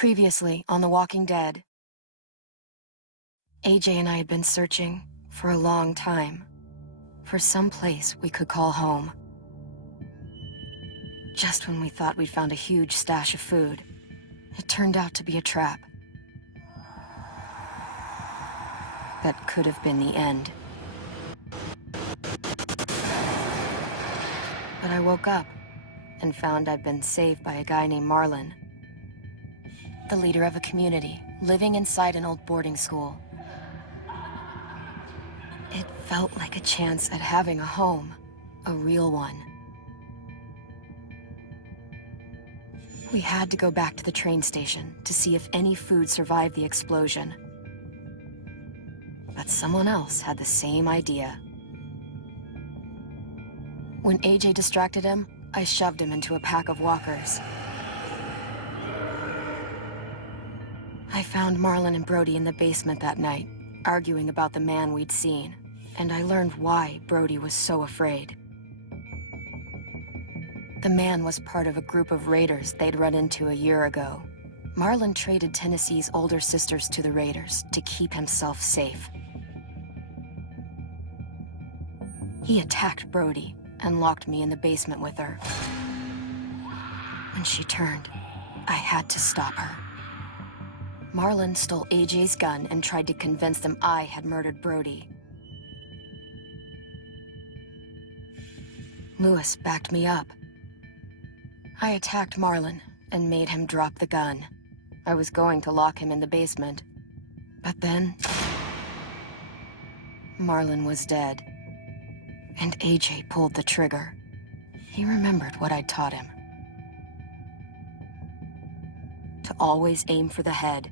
Previously on The Walking Dead, AJ and I had been searching for a long time for some place we could call home. Just when we thought we'd found a huge stash of food, it turned out to be a trap. That could have been the end. But I woke up and found I'd been saved by a guy named Marlon, the leader of a community living inside an old boarding school. It felt like a chance at having a home, a real one. We had to go back to the train station to see if any food survived the explosion. But someone else had the same idea. When AJ distracted him, I shoved him into a pack of walkers. I found Marlon and Brody in the basement that night, arguing about the man we'd seen, and I learned why Brody was so afraid. The man was part of a group of raiders they'd run into a year ago. Marlon traded Tennessee's older sisters to the raiders to keep himself safe. He attacked Brody and locked me in the basement with her. When she turned, I had to stop her. Marlon stole AJ's gun and tried to convince them I had murdered Brody. Lewis backed me up. I attacked Marlon and made him drop the gun. I was going to lock him in the basement. But then, Marlon was dead. And AJ pulled the trigger. He remembered what I'd taught him. To always aim for the head.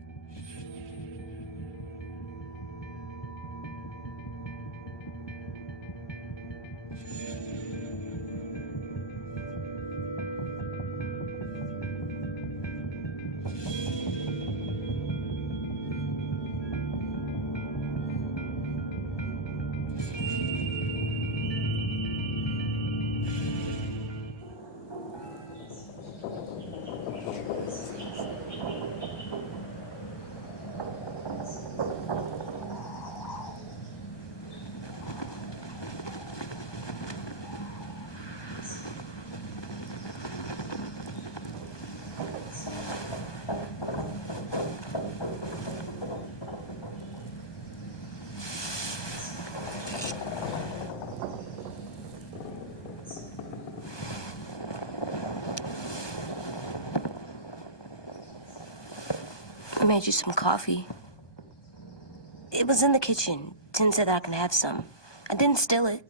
I made you some coffee. It was in the kitchen. Tin said I can have some. I didn't steal it.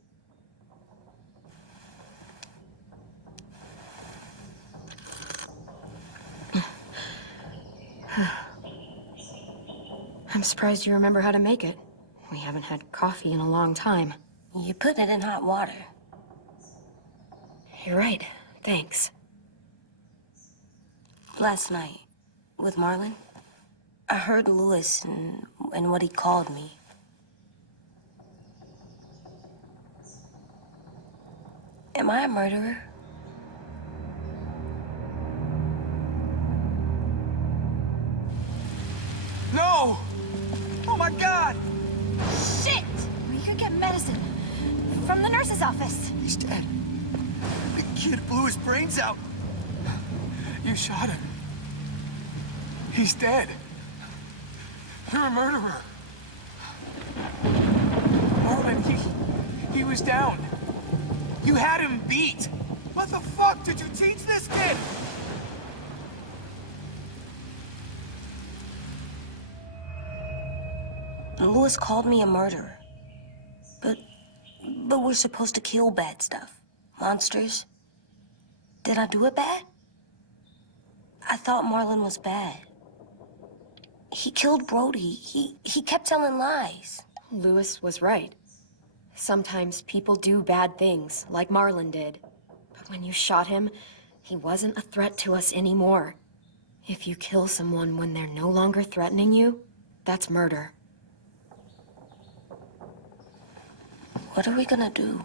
I'm surprised you remember how to make it. We haven't had coffee in a long time. You put it in hot water. You're right. Thanks. Last night, with Marlon, I heard Lewis and what he called me. Am I a murderer? No! Oh my God! Shit! We could get medicine from the nurse's office. He's dead. The kid blew his brains out. You shot him. He's dead. You're a murderer. Marlon, he was down. You had him beat. What the fuck did you teach this kid? Lewis called me a murderer. But we're supposed to kill bad stuff. Monsters. Did I do it bad? I thought Marlon was bad. He killed Brody. He kept telling lies. Lewis was right. Sometimes people do bad things, like Marlon did. But when you shot him, he wasn't a threat to us anymore. If you kill someone when they're no longer threatening you, that's murder. What are we gonna do?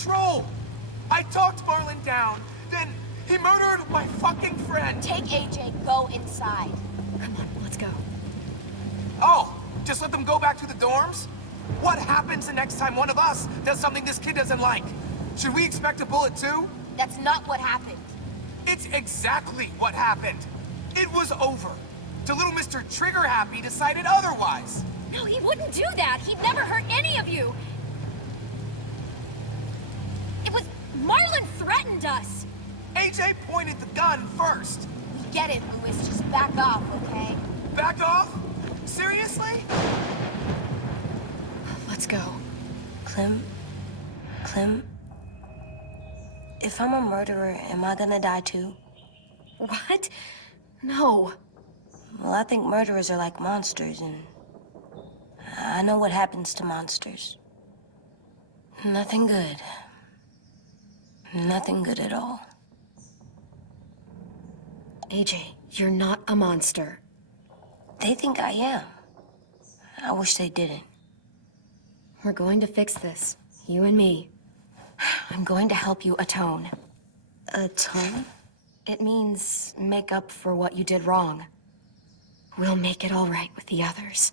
control! I talked Marlon down, then he murdered my fucking friend! Take AJ, go inside. Come on, let's go. Oh, just let them go back to the dorms? What happens the next time one of us does something this kid doesn't like? Should we expect a bullet too? That's not what happened. It's exactly what happened. It was over. The little Mr. Trigger Happy decided otherwise. No, he wouldn't do that. He'd never hurt any of you. It was... Marlon threatened us. AJ pointed the gun first. We get it, Louis. Just back off, okay? Back off? Seriously? Let's go. Clem? If I'm a murderer, am I gonna die too? What? No. Well, I think murderers are like monsters, and I know what happens to monsters. Nothing good. Nothing good at all. AJ, you're not a monster. They think I am. I wish they didn't. We're going to fix this. You and me. I'm going to help you atone. Atone? It means make up for what you did wrong. We'll make it all right with the others.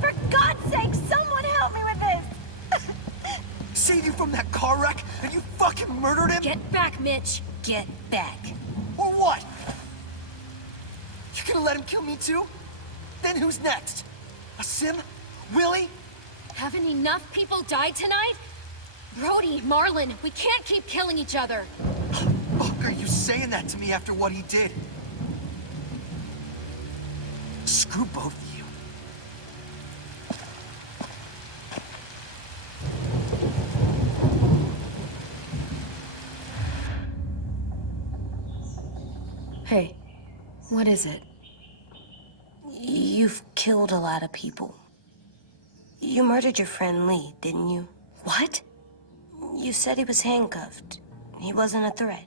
For God's sake, someone help me with this! Saved you from that car wreck, and you fucking murdered him? Get back, Mitch! Get back. Or what? You gonna let him kill me too? Then who's next? A Sim? Willie? Haven't enough people died tonight? Brody, Marlon, we can't keep killing each other. Fuck are you saying that to me after what he did? Screw both of you. Hey, what is it? You've killed a lot of people. You murdered your friend Lee, didn't you? What? You said he was handcuffed. He wasn't a threat.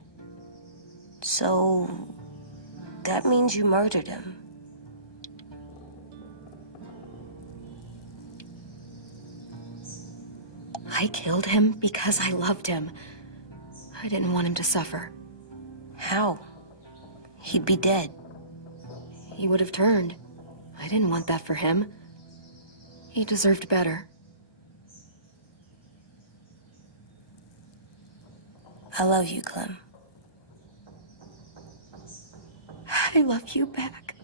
So... that means you murdered him. I killed him because I loved him. I didn't want him to suffer. How? He'd be dead. He would have turned. I didn't want that for him. He deserved better. I love you, Clem. I love you back.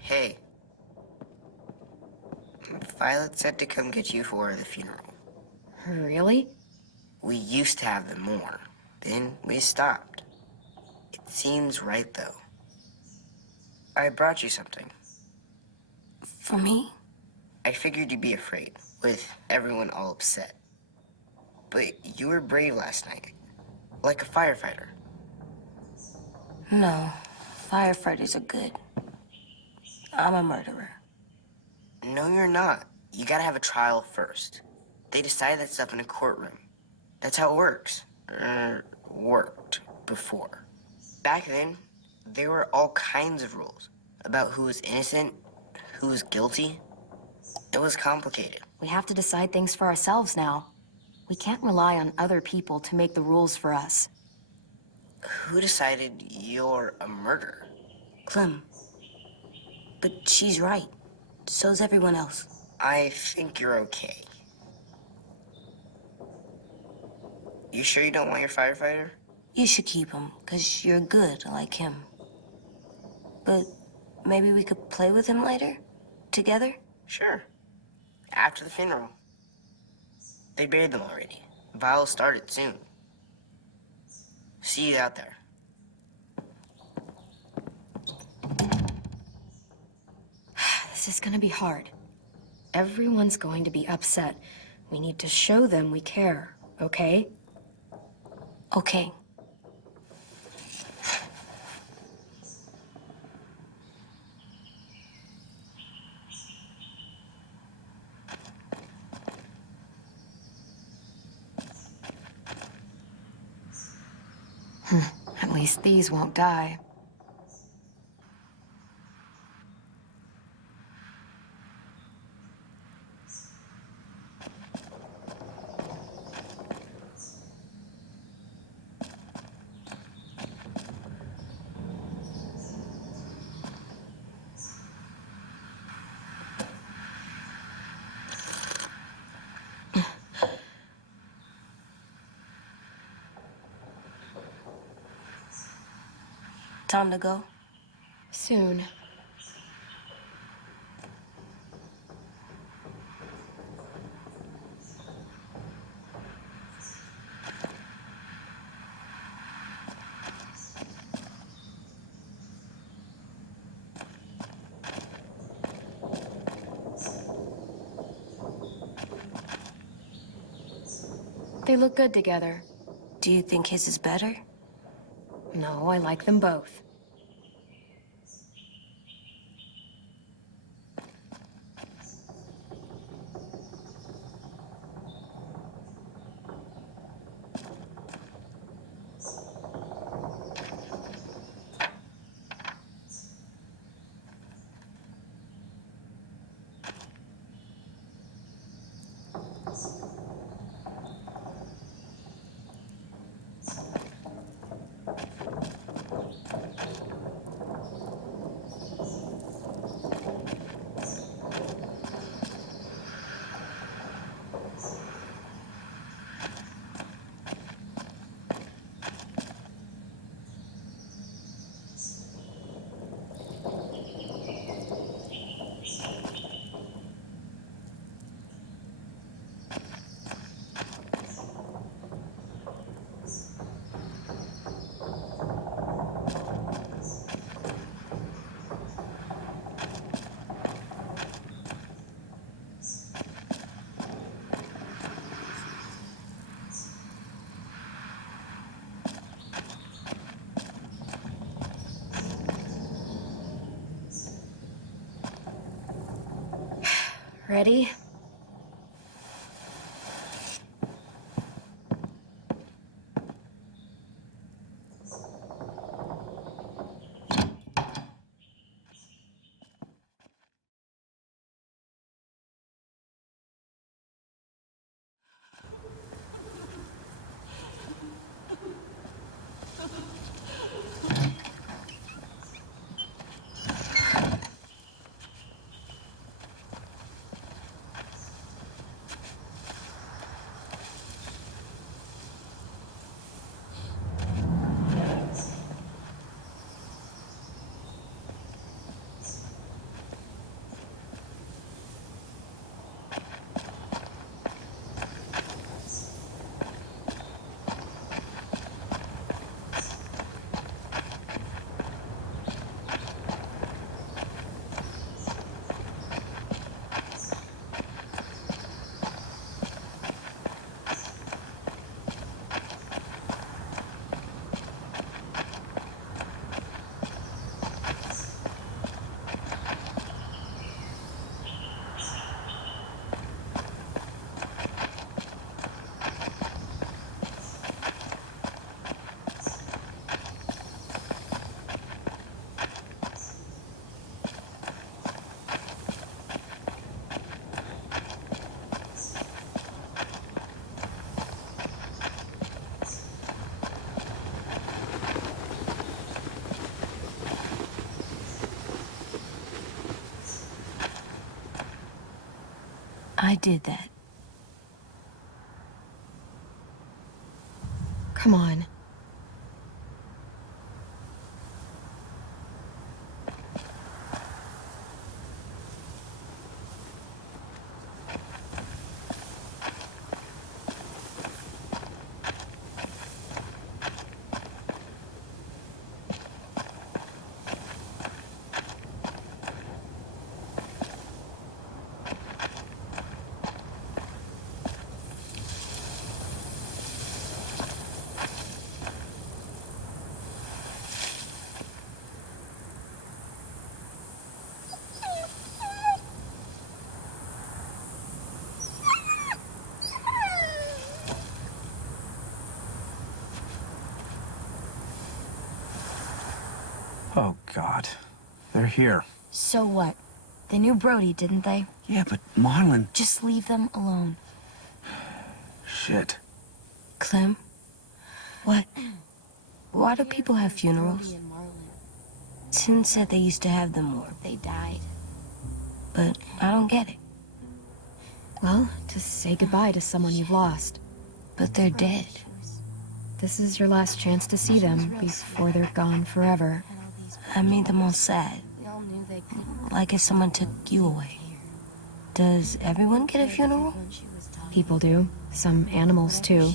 Hey. Violet said to come get you for the funeral. Really? We used to have them more. Then we stopped. It seems right, though. I brought you something. For me? I figured you'd be afraid, with everyone all upset. But you were brave last night. Like a firefighter. No. Firefighters are good. I'm a murderer. No, you're not. You gotta have a trial first. They decide that stuff in a courtroom. That's how it works. Worked before. Back then, there were all kinds of rules about who was innocent, who was guilty. It was complicated. We have to decide things for ourselves now. We can't rely on other people to make the rules for us. Who decided you're a murderer? Clem. But she's right. So's everyone else. I think you're okay. You sure you don't want your firefighter? You should keep him, 'cause you're good like him. But maybe we could play with him later? Together? Sure. After the funeral. They buried them already. Vile started soon. See you out there. This is gonna be hard. Everyone's going to be upset. We need to show them we care, okay? Okay. At least these won't die. Time to go? Soon. They look good together. Do you think his is better? No, I like them both. Ready? I did that. Come on. Oh, God. They're here. So what? They knew Brody, didn't they? Yeah, but Marlon... Just leave them alone. Shit. Clem? What? Why do people have funerals? Tim said they used to have them more. They died. But I don't get it. Well, to say goodbye to someone you've lost. But they're dead. This is your last chance to see them before they're gone forever. I made them all sad. Like if someone took you away. Does everyone get a funeral? People do. Some animals, too.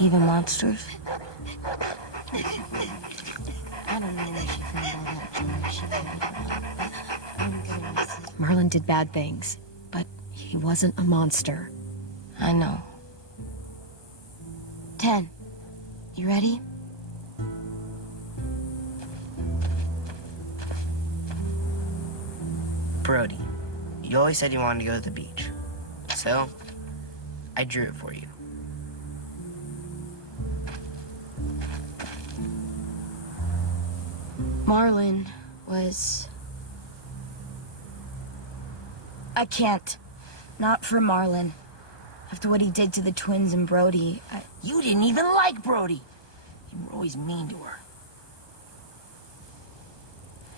Even monsters? Marlon did bad things, but he wasn't a monster. I know. 10. You ready? Brody, you always said you wanted to go to the beach. So, I drew it for you. Marlon was... I can't. Not for Marlon. After what he did to the twins and Brody, You didn't even like Brody. You were always mean to her.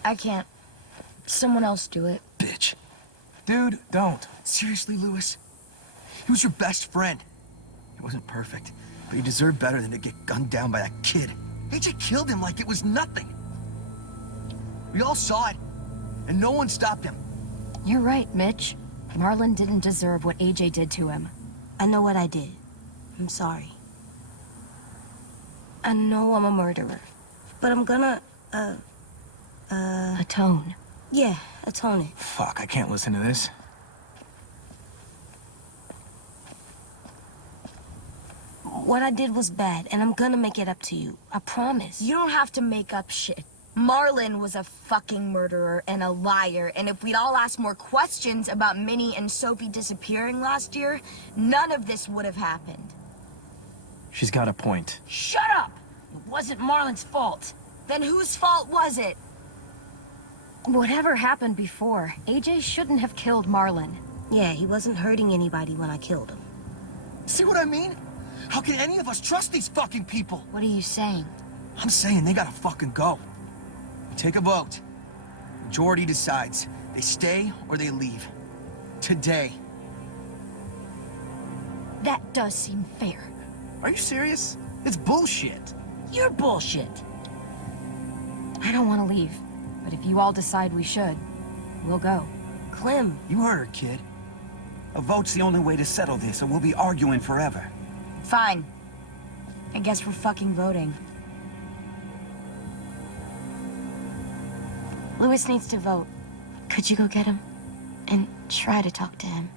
I can't. Someone else do it. Bitch. Dude, don't. Seriously, Lewis? He was your best friend. He wasn't perfect, but he deserved better than to get gunned down by that kid. AJ killed him like it was nothing. We all saw it, and no one stopped him. You're right, Mitch. Marlon didn't deserve what AJ did to him. I know what I did. I'm sorry. I know I'm a murderer. But I'm gonna, Atone. yeah, atone it. Fuck, I can't listen to this. What I did was bad, and I'm gonna make it up to you. I promise. You don't have to make up shit. Marlon was a fucking murderer and a liar, and if we'd all asked more questions about Minnie and Sophie disappearing last year, none of this would have happened. She's got a point. Shut up! It wasn't Marlon's fault. Then whose fault was it? Whatever happened before, AJ shouldn't have killed Marlon. Yeah, he wasn't hurting anybody when I killed him. See what I mean? How can any of us trust these fucking people? What are you saying? I'm saying they gotta fucking go. Take a vote. Majority decides. They stay or they leave. Today. That does seem fair. Are you serious? It's bullshit. You're bullshit. I don't want to leave, but if you all decide we should, we'll go. Clem, You heard her, kid. A vote's the only way to settle this, or we'll be arguing forever. fine. I guess we're fucking voting. Lewis needs to vote. Could you go get him? And try to talk to him.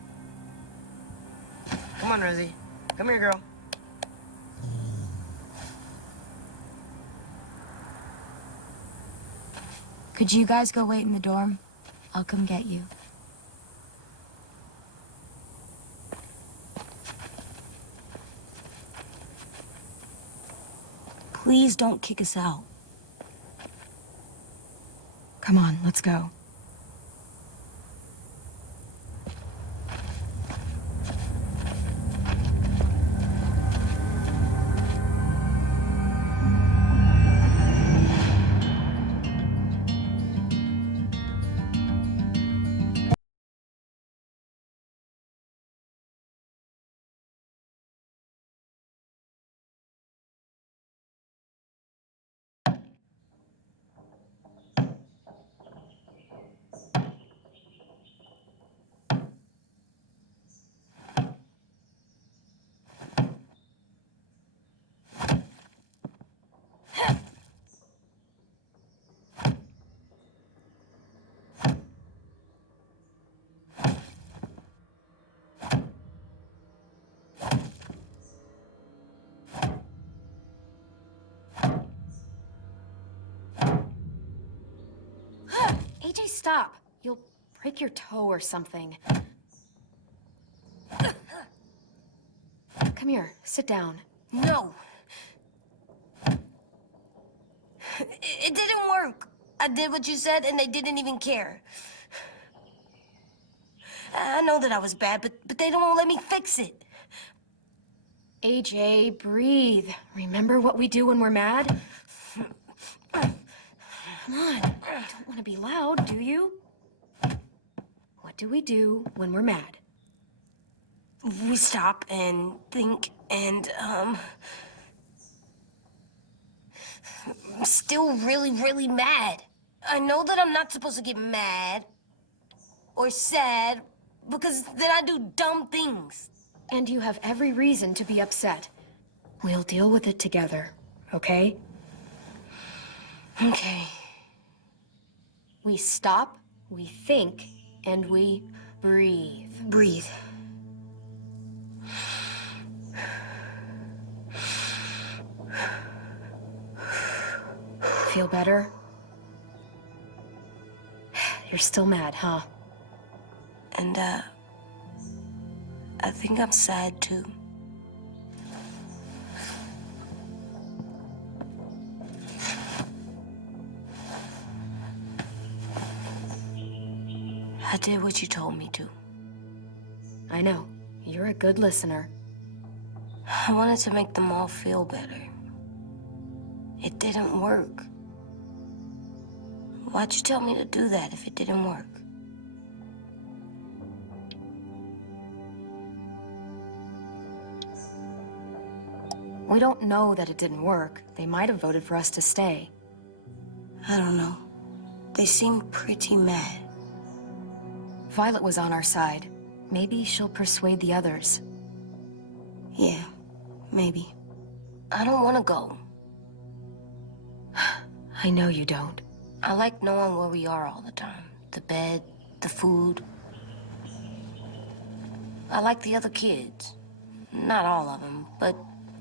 Come on, Rosie. Come here, girl. Could you guys go wait in the dorm? I'll come get you. Please don't kick us out. Come on, let's go. AJ, stop. You'll break your toe or something. Come here, sit down. No. It didn't work. I did what you said, and they didn't even care. I know that I was bad, but they don't let me fix it. AJ, breathe. Remember what we do when we're mad? Come on. You don't want to be loud, do you? What do we do when we're mad? We stop and think and, I'm still really, really mad. I know that I'm not supposed to get mad or sad because then I do dumb things. And you have every reason to be upset. We'll deal with it together, okay? Okay. We stop, we think, and we breathe. Breathe. Feel better? You're still mad, huh? And, I think I'm sad too. I did what you told me to. I know. You're a good listener. I wanted to make them all feel better. It didn't work. Why'd you tell me to do that if it didn't work? We don't know that it didn't work. They might have voted for us to stay. I don't know. They seemed pretty mad. Violet was on our side. Maybe she'll persuade the others. Yeah, maybe. I don't want to go. I know you don't. I like knowing where we are all the time. The bed, the food. I like the other kids. Not all of them, but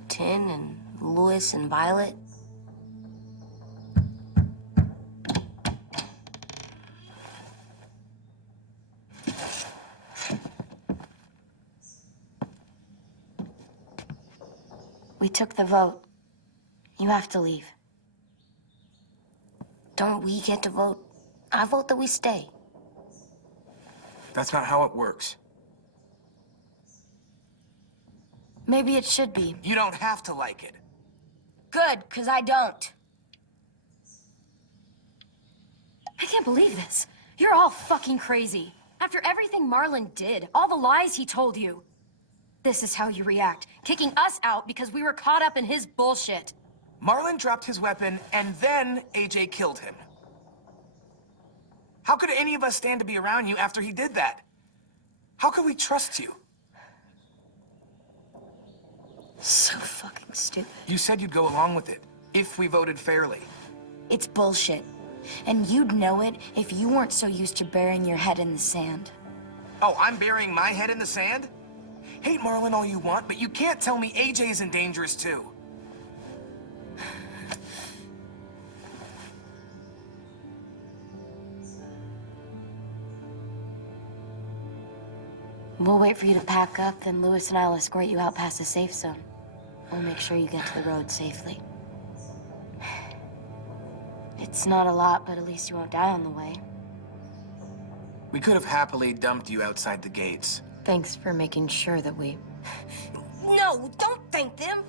Tin and Louis and Violet. We took the vote. You have to leave. Don't we get to vote? I vote that we stay. That's not how it works. Maybe it should be. You don't have to like it. Good, because I don't. I can't believe this. You're all fucking crazy. After everything Marlon did, all the lies he told you. This is how you react, kicking us out because we were caught up in his bullshit. Marlon dropped his weapon, and then AJ killed him. How could any of us stand to be around you after he did that? How could we trust you? So fucking stupid. You said you'd go along with it, if we voted fairly. It's bullshit. And you'd know it if you weren't so used to burying your head in the sand. Oh, I'm burying my head in the sand? Hate Marlon all you want, but you can't tell me AJ isn't dangerous too. We'll wait for you to pack up, then Louis and I'll escort you out past the safe zone. We'll make sure you get to the road safely. It's not a lot, but at least you won't die on the way. We could have happily dumped you outside the gates. Thanks for making sure that we... No, don't thank them.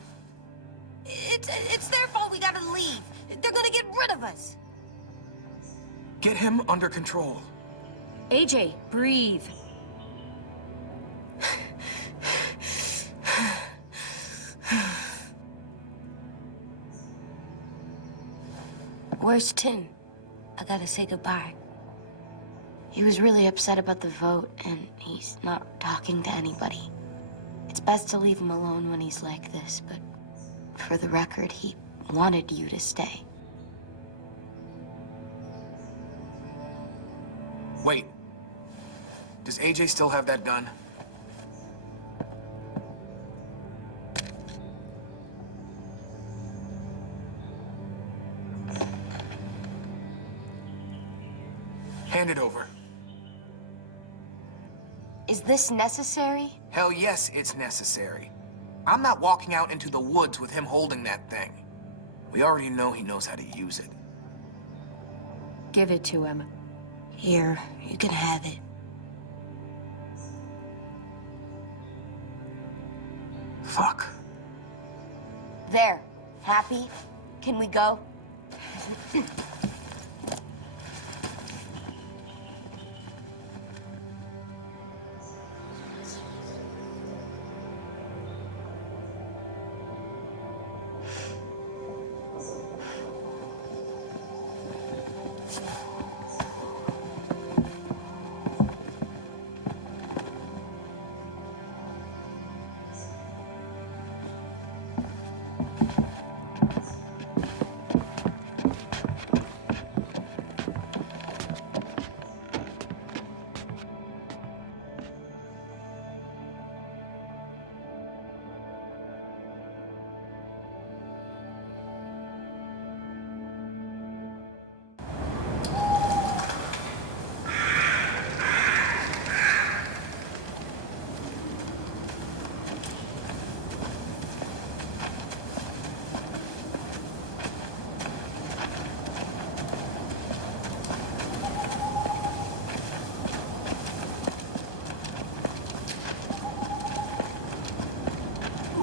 It's their fault we gotta leave. They're gonna get rid of us. Get him under control. AJ, breathe. Where's Tin? I gotta say goodbye. He was really upset about the vote, and he's not talking to anybody. It's best to leave him alone when he's like this, but for the record, he wanted you to stay. Wait. Does AJ still have that gun? Hand it over. Is this necessary? Hell yes, it's necessary. I'm not walking out into the woods with him holding that thing. We already know he knows how to use it. Give it to him. Here, you can have it. Fuck. There. Happy? Can we go?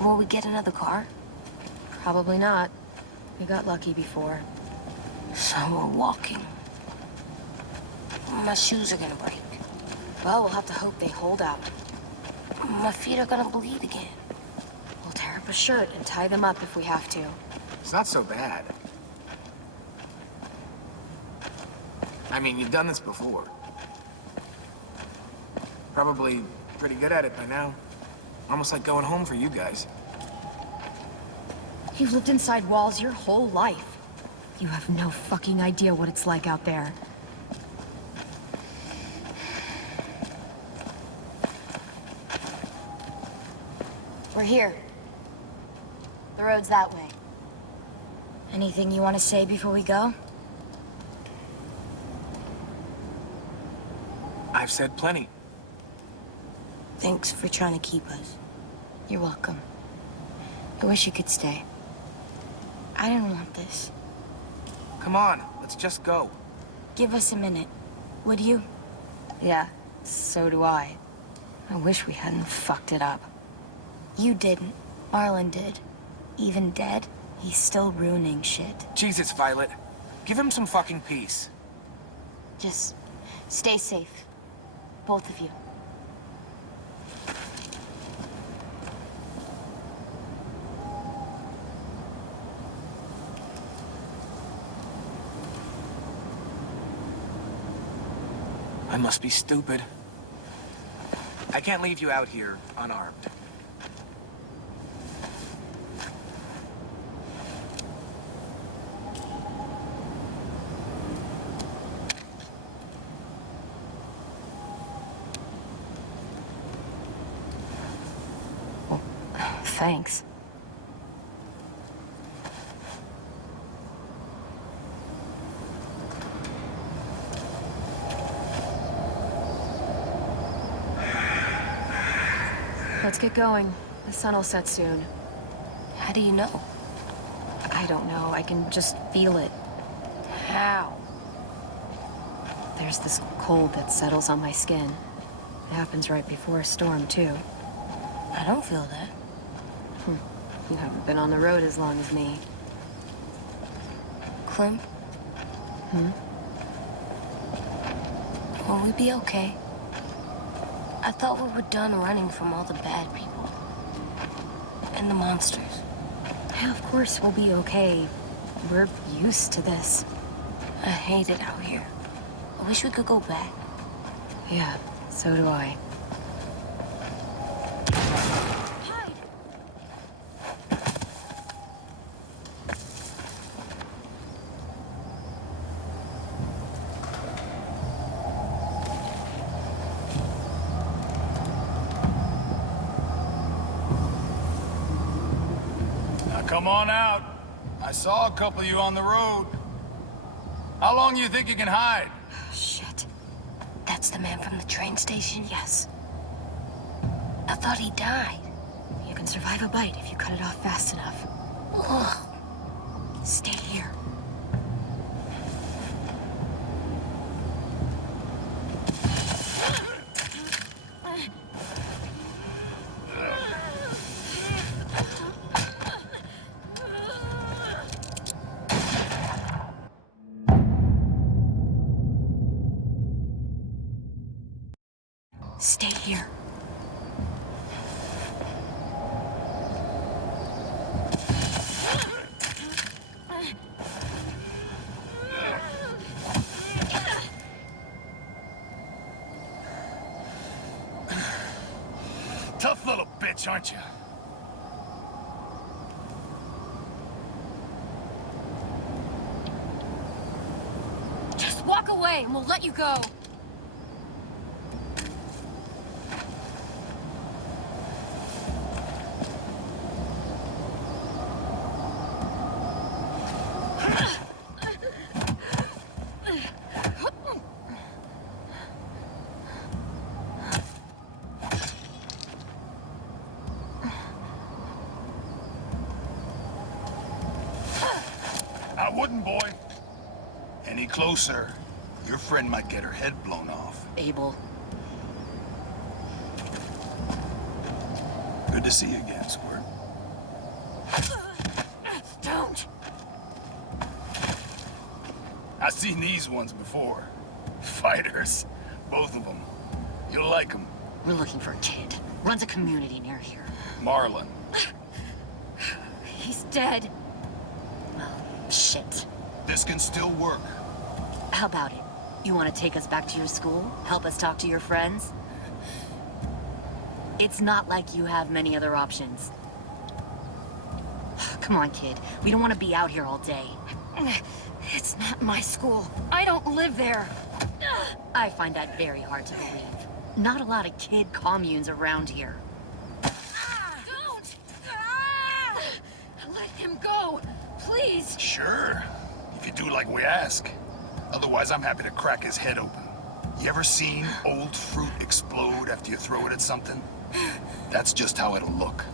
Will we get another car? Probably not. We got lucky before. So we're walking. My shoes are gonna break. Well, we'll have to hope they hold out. My feet are gonna bleed again. We'll tear up a shirt and tie them up if we have to. It's not so bad. I mean, you've done this before. Probably pretty good at it by now. Almost like going home for you guys. You've lived inside walls your whole life. You have no fucking idea what it's like out there. We're here. The road's that way. Anything you want to say before we go? I've said plenty. Thanks for trying to keep us. You're welcome. I wish you could stay. I didn't want this. Come on, let's just go. Give us a minute, would you? Yeah, so do I. I wish we hadn't fucked it up. You didn't. Marlon did. Even dead, he's still ruining shit. Jesus, Violet. Give him some fucking peace. Just stay safe. Both of you. I must be stupid. I can't leave you out here unarmed. Well, thanks. Let's get going. The sun will set soon. How do you know? I don't know. I can just feel it. How? There's this cold that settles on my skin. It happens right before a storm, too. I don't feel that. You haven't been on the road as long as me. Clem? Will we be okay? I thought we were done running from all the bad people. And the monsters. Yeah, of course we'll be okay. We're used to this. I hate it out here. I wish we could go back. Yeah, so do I. Come on out. I saw a couple of you on the road. How long do you think you can hide? Shit. That's the man from the train station? Yes. I thought he died. You can survive a bite if you cut it off fast enough. Ugh. Stay here. Stay here. Tough little bitch, aren't you? Just walk away and we'll let you go. I wouldn't, boy. Any closer, your friend might get her head blown off. Abel. Good to see you again, Squirt. Don't. I've seen these ones before. Fighters. Both of them. You'll like them. We're looking for a kid. Runs a community near here. Marlon. He's dead. Shit. This can still work. How about it? You want to take us back to your school? Help us talk to your friends? It's not like you have many other options. Come on, kid. We don't want to be out here all day. It's not my school. I don't live there. I find that very hard to believe. Not a lot of kid communes around here. Don't! Let him go, please. Sure. If you do like we ask. Otherwise, I'm happy to crack his head open. You ever seen old fruit explode after you throw it at something? That's just how it'll look.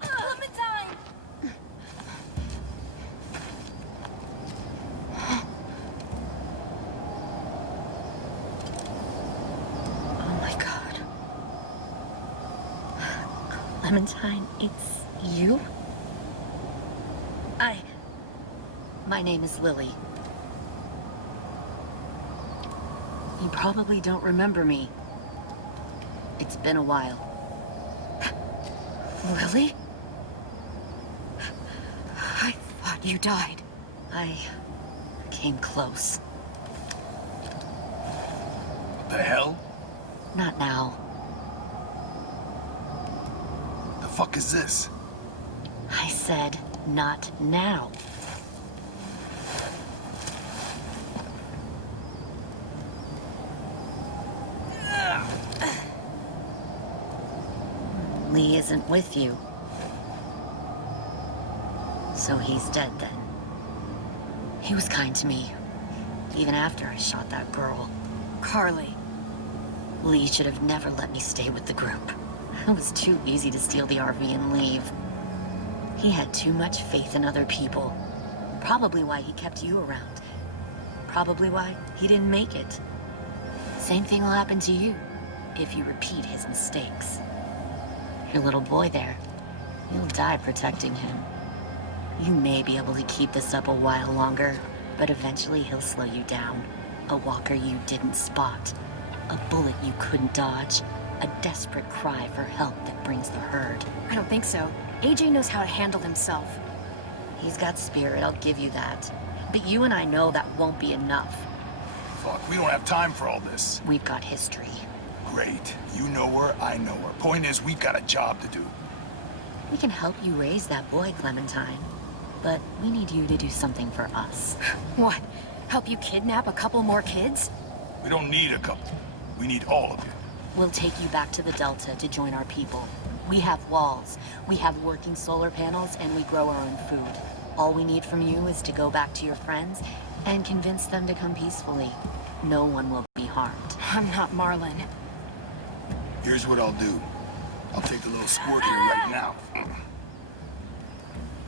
Clementine! Oh my god. Clementine, it's you? My name is Lily. You probably don't remember me. It's been a while. Lily? I thought you died. I came close. What the hell? Not now. The fuck is this? I said, not now. Lee isn't with you. So he's dead then. He was kind to me, even after I shot that girl. Carly. Lee should have never let me stay with the group. It was too easy to steal the RV and leave. He had too much faith in other people. Probably why he kept you around. Probably why he didn't make it. Same thing will happen to you if you repeat his mistakes. Your little boy there, you'll die protecting him. You may be able to keep this up a while longer, but eventually he'll slow you down. A walker you didn't spot. A bullet you couldn't dodge. A desperate cry for help that brings the herd. I don't think so. AJ knows how to handle himself. He's got spirit, I'll give you that. But you and I know that won't be enough. Fuck, we don't have time for all this. We've got history. Great. You know her, I know her. Point is, we've got a job to do. We can help you raise that boy, Clementine. But we need you to do something for us. What? Help you kidnap a couple more kids? We don't need a couple. We need all of you. We'll take you back to the Delta to join our people. We have walls, we have working solar panels, and we grow our own food. All we need from you is to go back to your friends and convince them to come peacefully. No one will be harmed. I'm not Marlon. Here's what I'll do. I'll take the little squirt here right now.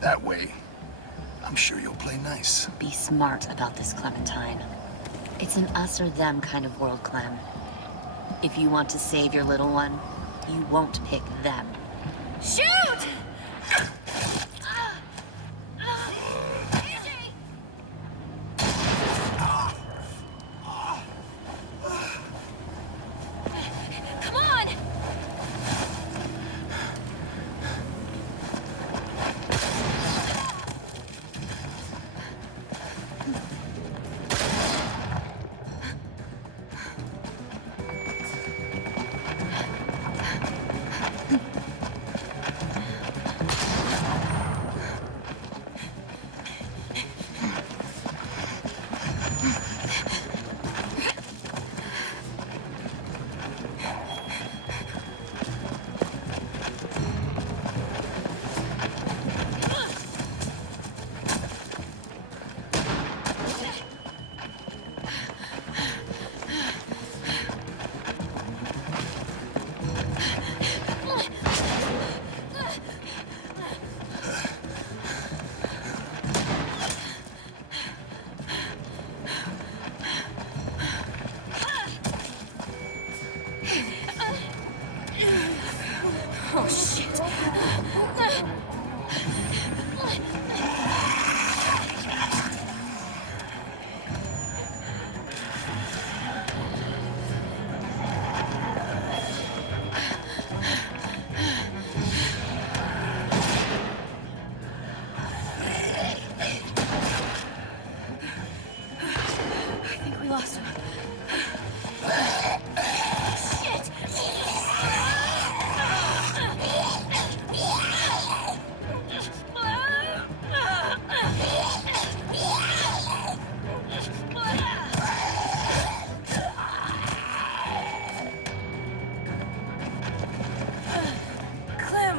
That way, I'm sure you'll play nice. Be smart about this, Clementine. It's an us or them kind of world, Clem. If you want to save your little one, you won't pick them. Shoot! Oh, shit. I think we lost him. Shit! Clem!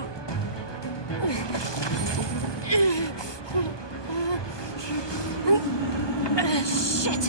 Shit!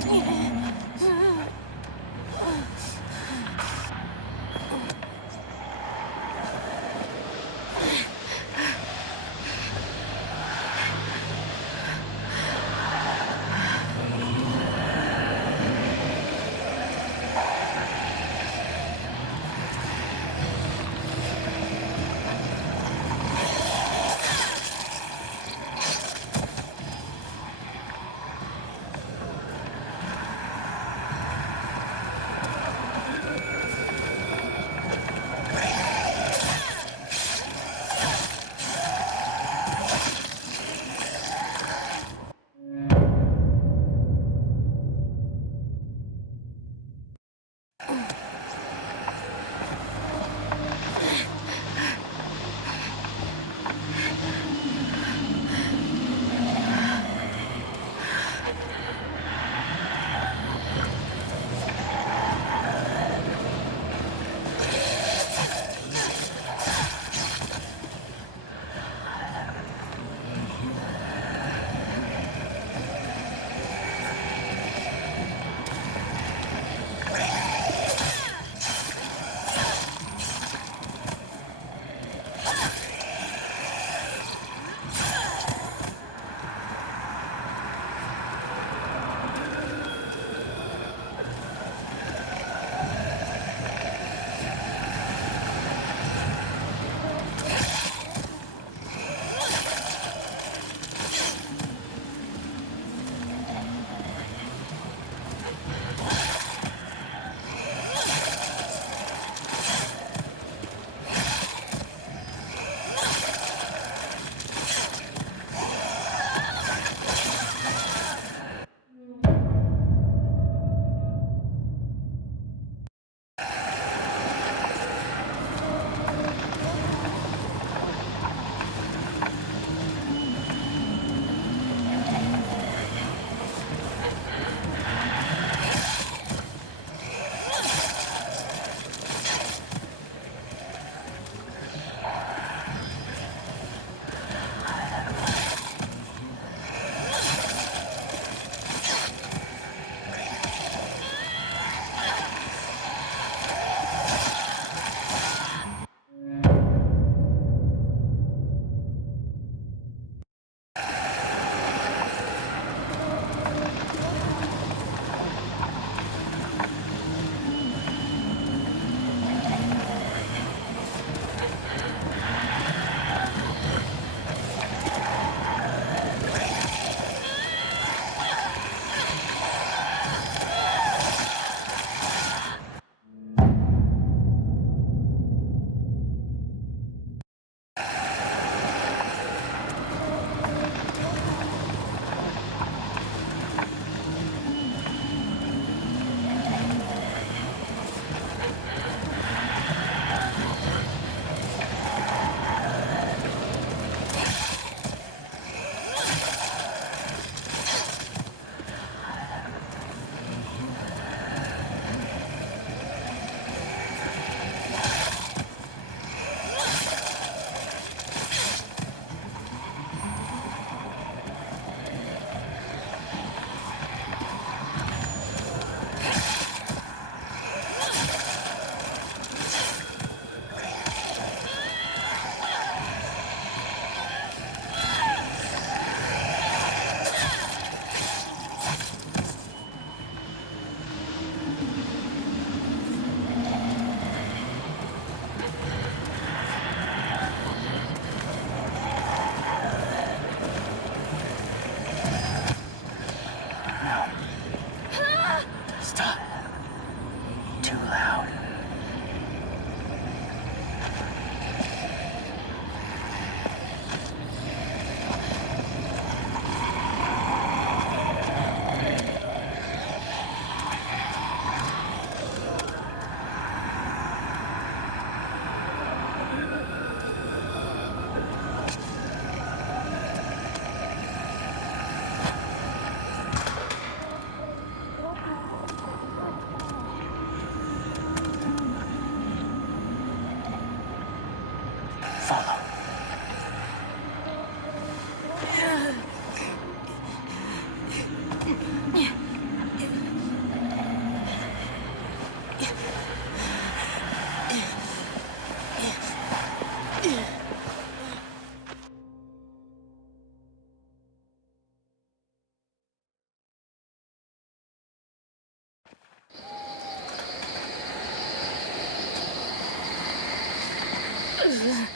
There.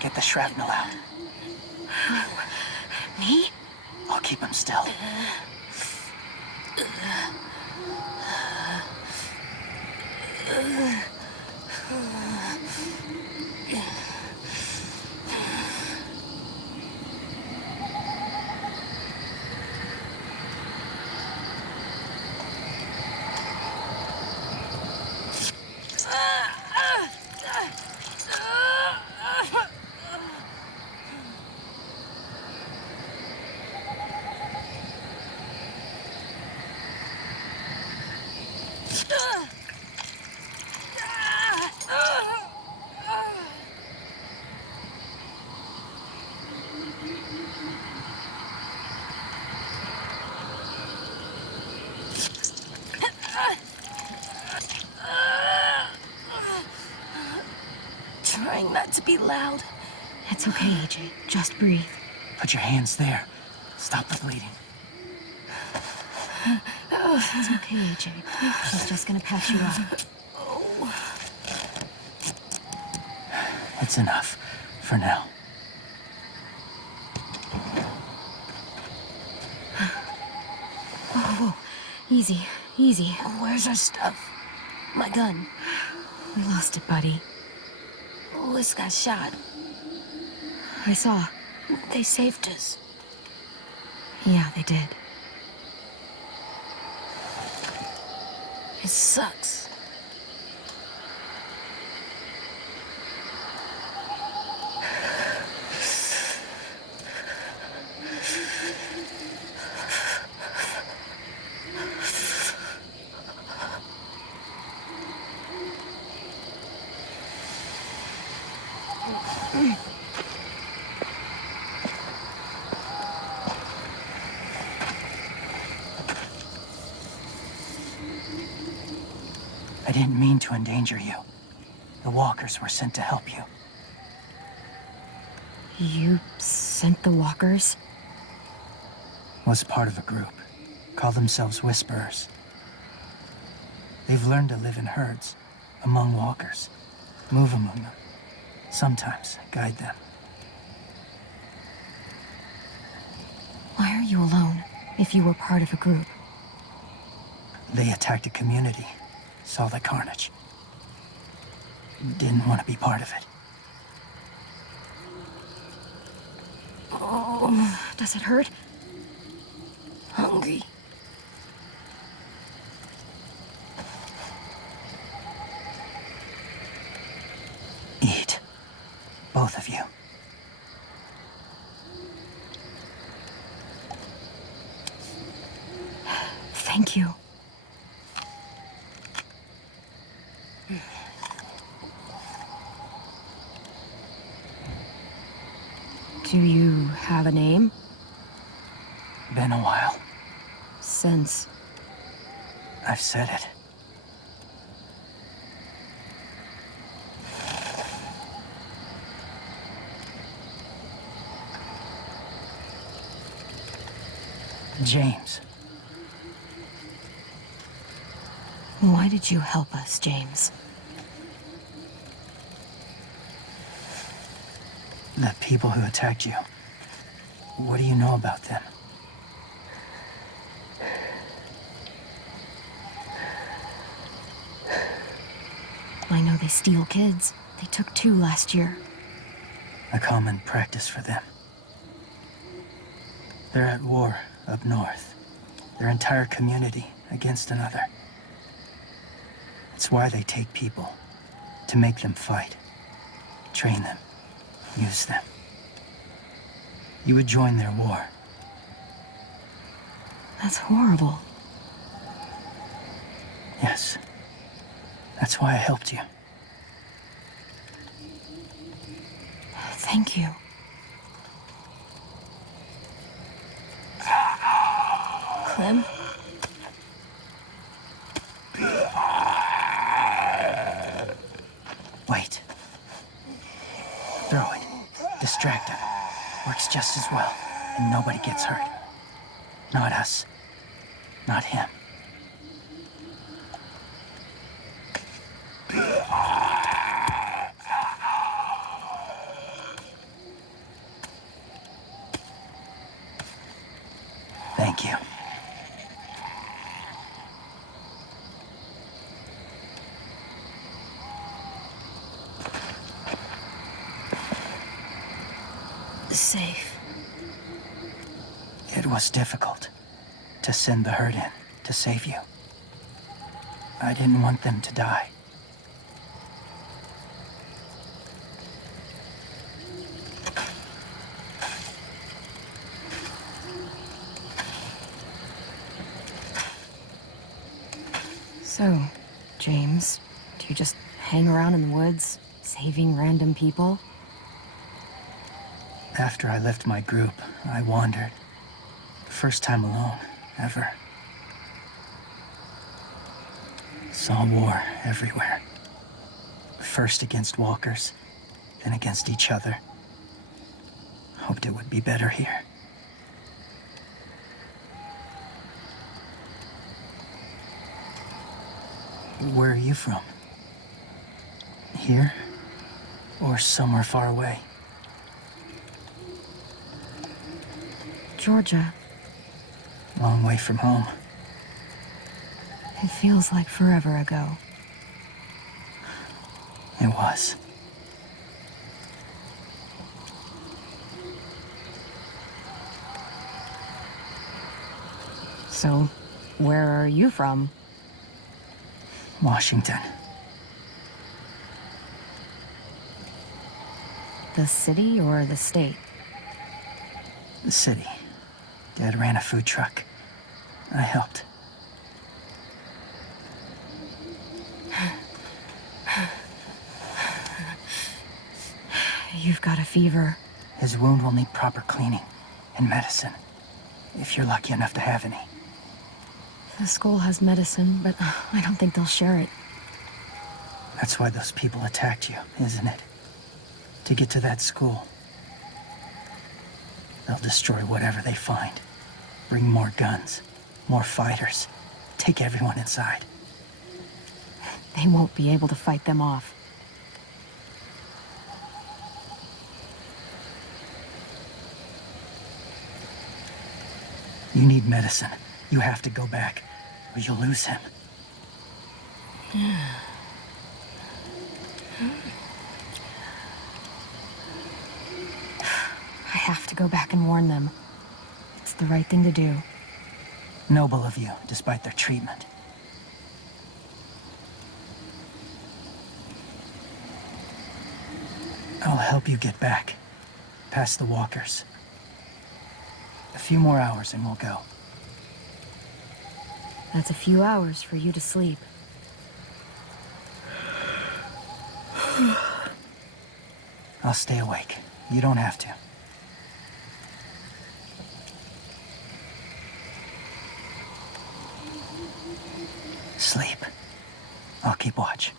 Get the shrapnel out. Me? I'll keep him still. Trying not to be loud. It's okay, AJ. Just breathe. Put your hands there. Stop the bleeding. It's okay, AJ. I was just gonna patch you up. It's enough. For now. Whoa. Easy. Easy. Where's our stuff? My gun. We lost it, buddy. Louis got shot. I saw. They saved us. Yeah, they did. It sucks. I didn't mean to endanger you. The walkers were sent to help you. You sent the walkers? Was part of a group. Call themselves Whisperers. They've learned to live in herds, among walkers. Move among them. Sometimes guide them. Why are you alone, if you were part of a group? They attacked a community. Saw the carnage. Didn't want to be part of it. Does it hurt? Hungry. Eat. Both of you. Thank you. Do you have a name? Been a while. Since... I've said it. James. Why did you help us, James? The people who attacked you. What do you know about them? I know they steal kids. They took 2 last year. A common practice for them. They're at war up north. Their entire community against another. It's why they take people. To make them fight. Train them. Use them. You would join their war. That's horrible. Yes. That's why I helped you. Thank you. Clem? Wait. Throw it. Distract him. Works just as well, and nobody gets hurt. Not us. Not him. Thank you. Safe. It was difficult to send the herd in to save you. I didn't want them to die. So, James, do you just hang around in the woods, saving random people? After I left my group, I wandered. First time alone, ever. Saw war everywhere. First against walkers, then against each other. Hoped it would be better here. Where are you from? Here? Or somewhere far away? Georgia. Long way from home. It feels like forever ago. It was. So, where are you from? Washington. The city or the state? The city. Dad ran a food truck. I helped. You've got a fever. His wound will need proper cleaning and medicine, if you're lucky enough to have any. The school has medicine, but I don't think they'll share it. That's why those people attacked you, isn't it? To get to that school. They'll destroy whatever they find. Bring more guns, more fighters. Take everyone inside. They won't be able to fight them off. You need medicine. You have to go back, or you'll lose him. I have to go back and warn them. It's the right thing to do. Noble of you, despite their treatment. I'll help you get back, past the walkers. A few more hours and we'll go. That's a few hours for you to sleep. I'll stay awake. You don't have to. Sleep. I'll keep watch.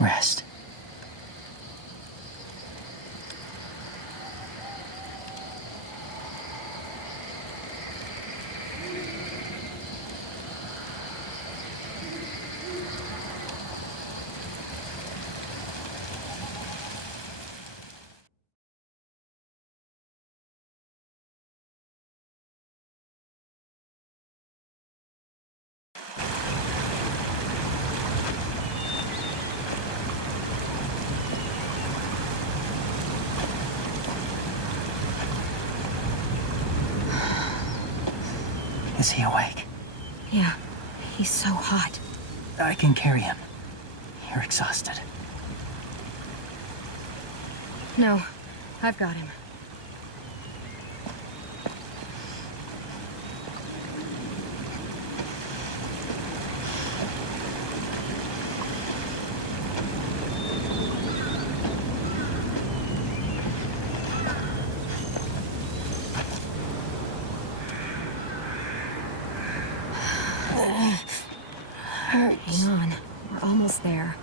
Rest. Is he awake? Yeah, he's so hot. I can carry him. You're exhausted. No, I've got him. Hang on, we're almost there.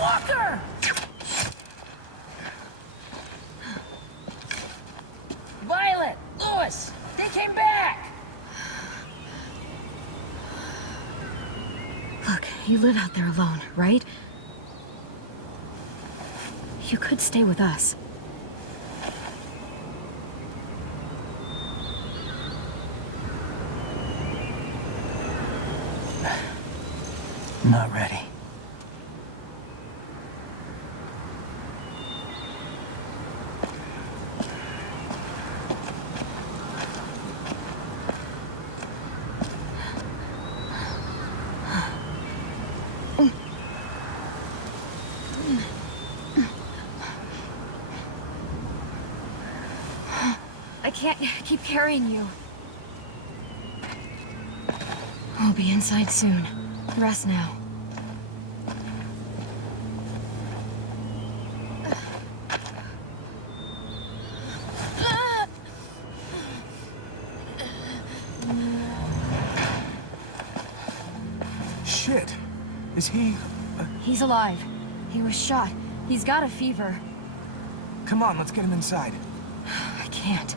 Walker! Violet! Lewis! They came back! Look, you live out there alone, right? You could stay with us. Not ready. I can't keep carrying you. We'll be inside soon. Rest now. Shit. Is he... He's alive. He was shot. He's got a fever. Come on, let's get him inside. I can't.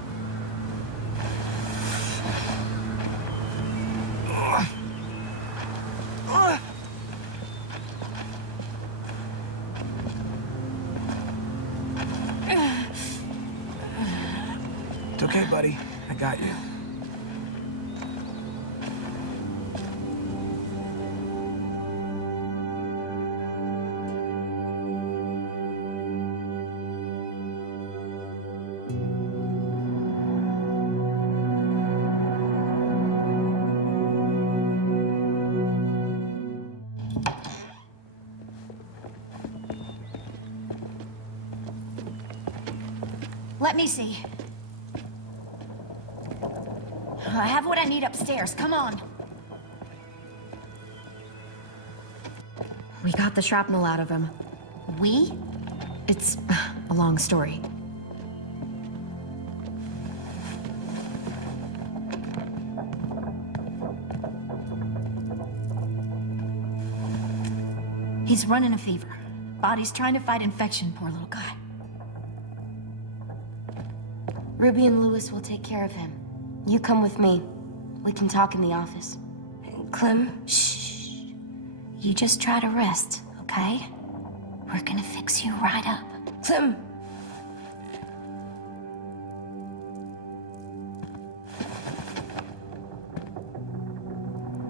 It's okay, buddy. I got you. Let me see. I have what I need upstairs. Come on. We got the shrapnel out of him. We? It's a long story. He's running a fever. Body's trying to fight infection, poor little guy. Ruby and Lewis will take care of him. You come with me. We can talk in the office. Clem? Shh. You just try to rest, okay? We're gonna fix you right up. Clem!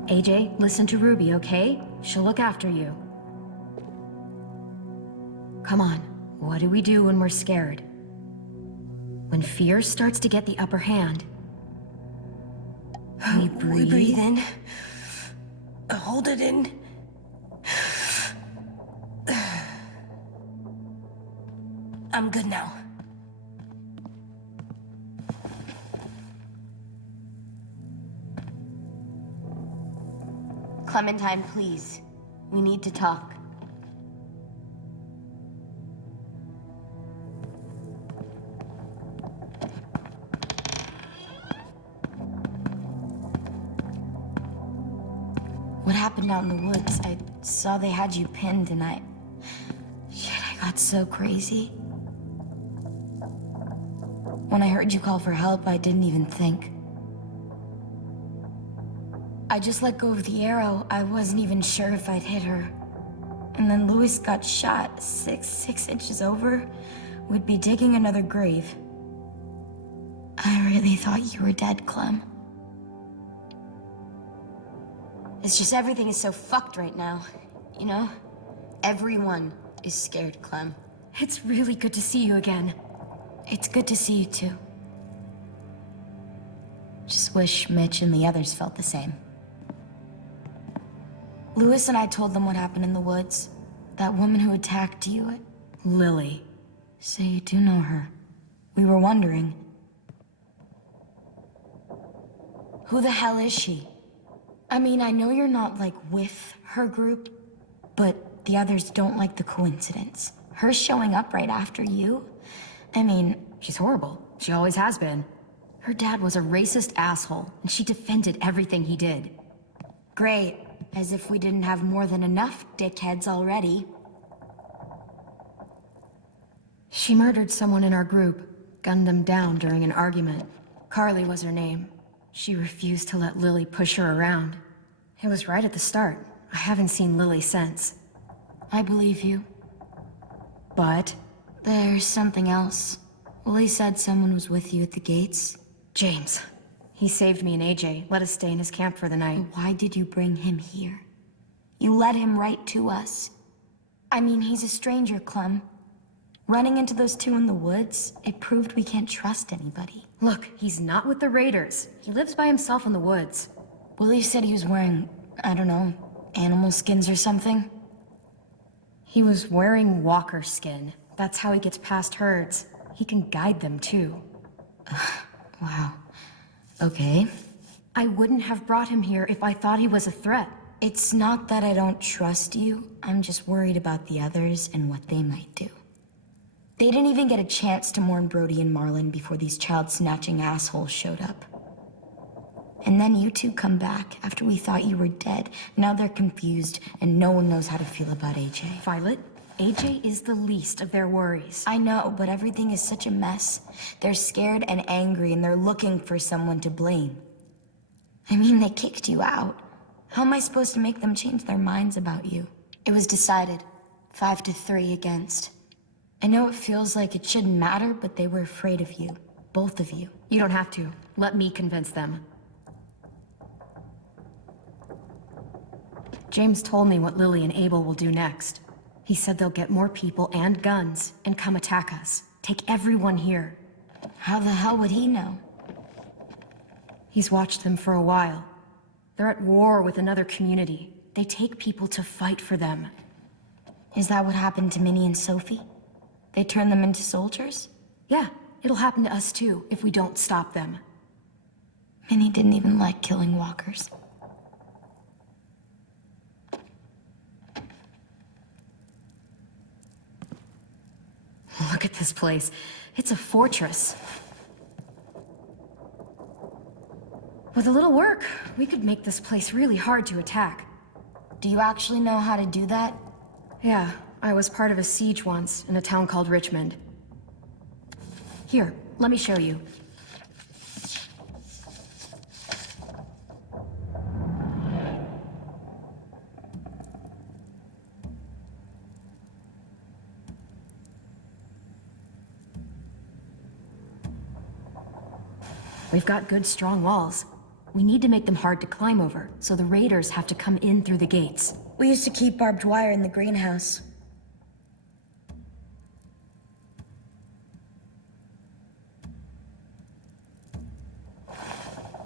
AJ, listen to Ruby, okay? She'll look after you. Come on, what do we do when we're scared? When fear starts to get the upper hand, we breathe. We breathe in. Hold it in. I'm good now. Clementine, please. We need to talk. What happened out in the woods? I saw they had you pinned and Shit, I got so crazy. When I heard you call for help, I didn't even think. I just let go of the arrow. I wasn't even sure if I'd hit her. And then Louis got shot 6 inches over. We'd be digging another grave. I really thought you were dead, Clem. It's just everything is so fucked right now, you know? Everyone is scared, Clem. It's really good to see you again. It's good to see you too. Just wish Mitch and the others felt the same. Lewis and I told them what happened in the woods. That woman who attacked you. Lily. So you do know her. We were wondering. Who the hell is she? I mean, I know you're not, like, with her group, but the others don't like the coincidence. Her showing up right after you? I mean, She's horrible. She always has been. Her dad was a racist asshole, and she defended everything he did. great. As if we didn't have more than enough dickheads already. She murdered someone in our group, gunned them down during an argument. Carly was her name. She refused to let Lily push her around. It was right at the start. I haven't seen Lily since. I believe you. But There's something else. Willie said someone was with you at the gates. James, he saved me and AJ, let us stay in his camp for the night. Why did you bring him here? You led him right to us. I mean, he's a stranger, Clem. Running into those two in the woods, it proved we can't trust anybody. Look, he's not with the Raiders. He lives by himself in the woods. Willie said he was wearing, I don't know, animal skins or something. He was wearing walker skin. That's how he gets past herds. He can guide them, too. Wow. Okay. I wouldn't have brought him here if I thought he was a threat. It's not that I don't trust you. I'm just worried about the others and what they might do. They didn't even get a chance to mourn Brody and Marlon before these child-snatching assholes showed up. And then you two come back after we thought you were dead. Now they're confused, and no one knows how to feel about AJ. Violet, AJ is the least of their worries. I know, but everything is such a mess. They're scared and angry, and they're looking for someone to blame. I mean, they kicked you out. How am I supposed to make them change their minds about you? It was decided. 5-3 against. I know it feels like it shouldn't matter, but they were afraid of you. Both of you. You don't have to. Let me convince them. James told me what Lily and Abel will do next. He said they'll get more people and guns and come attack us. Take everyone here. How the hell would he know? He's watched them for a while. They're at war with another community. They take people to fight for them. Is that what happened to Minnie and Sophie? They turned them into soldiers? Yeah, it'll happen to us too if we don't stop them. Minnie didn't even like killing walkers. Look at this place. It's a fortress. With a little work, we could make this place really hard to attack. Do you actually know how to do that? Yeah, I was part of a siege once in a town called Richmond. Here, let me show you. We've got good, strong walls. We need to make them hard to climb over, so the raiders have to come in through the gates. We used to keep barbed wire in the greenhouse.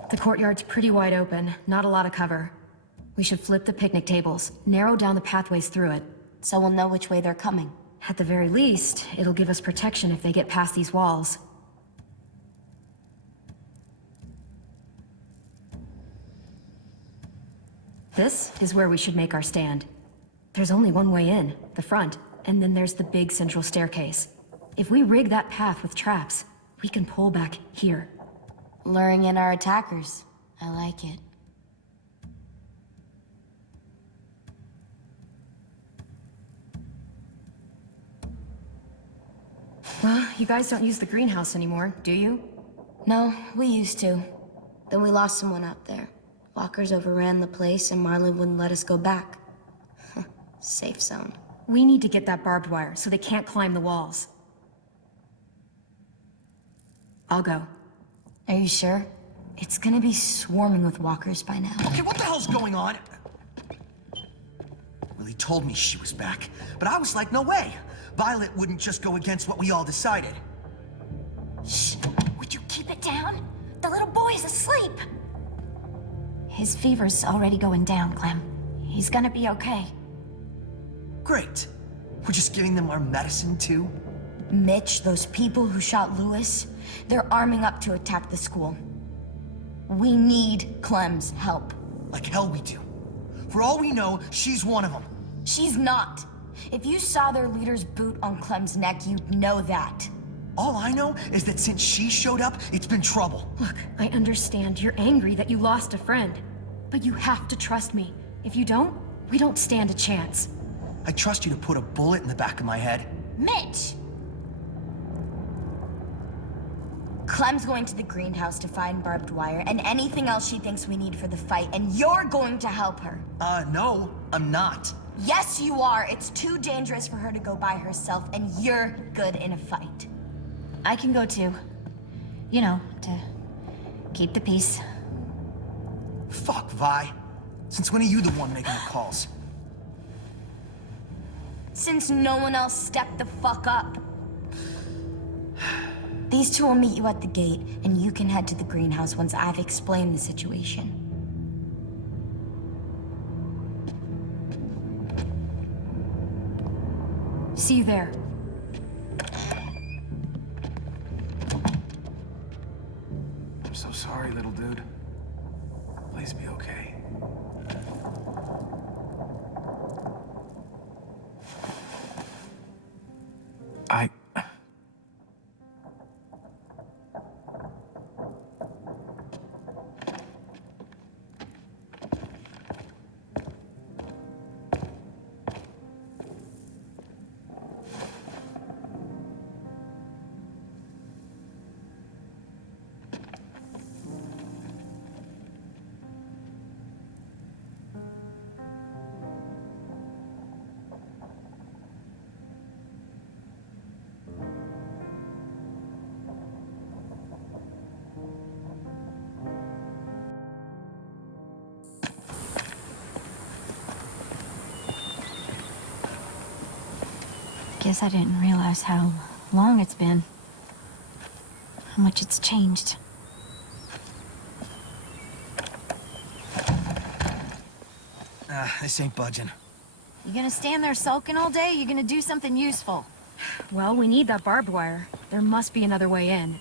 The courtyard's pretty wide open, not a lot of cover. We should flip the picnic tables, narrow down the pathways through it. So we'll know which way they're coming. At the very least, it'll give us protection if they get past these walls. This is where we should make our stand. There's only one way in, the front, and then there's the big central staircase. If we rig that path with traps, we can pull back here. Luring in our attackers. I like it. Well, you guys don't use the greenhouse anymore, do you? No, we used to. Then we lost someone out there. Walkers overran the place and Marlon wouldn't let us go back. Safe zone. We need to get that barbed wire so they can't climb the walls. I'll go. Are you sure? It's gonna be swarming with walkers by now. Okay, what the hell's going on? Well, he told me she was back, but I was like, no way. Violet wouldn't just go against what we all decided. Shh! Would you keep it down? The little boy's asleep! His fever's already going down, Clem. He's gonna be okay. Great. We're just giving them our medicine, too? Mitch, those people who shot Lewis, they're arming up to attack the school. We need Clem's help. Like hell we do. For all we know, she's one of them. She's not. If you saw their leader's boot on Clem's neck, you'd know that. All I know is that since she showed up, it's been trouble. Look, I understand you're angry that you lost a friend. But you have to trust me. If you don't, we don't stand a chance. I trust you to put a bullet in the back of my head. Mitch! Clem's going to the greenhouse to find barbed wire and anything else she thinks we need for the fight, and you're going to help her. No, I'm not. Yes, you are. It's too dangerous for her to go by herself, and you're good in a fight. I can go too. You know, to keep the peace. Fuck, Vi. Since when are you the one making the calls? Since no one else stepped the fuck up. These two will meet you at the gate, and you can head to the greenhouse once I've explained the situation. See you there. I'm so sorry, little dude. Please be okay. Guess I didn't realize how long it's been. How much it's changed. This ain't budging. You gonna stand there sulking all day? You gonna do something useful? Well, we need that barbed wire. There must be another way in.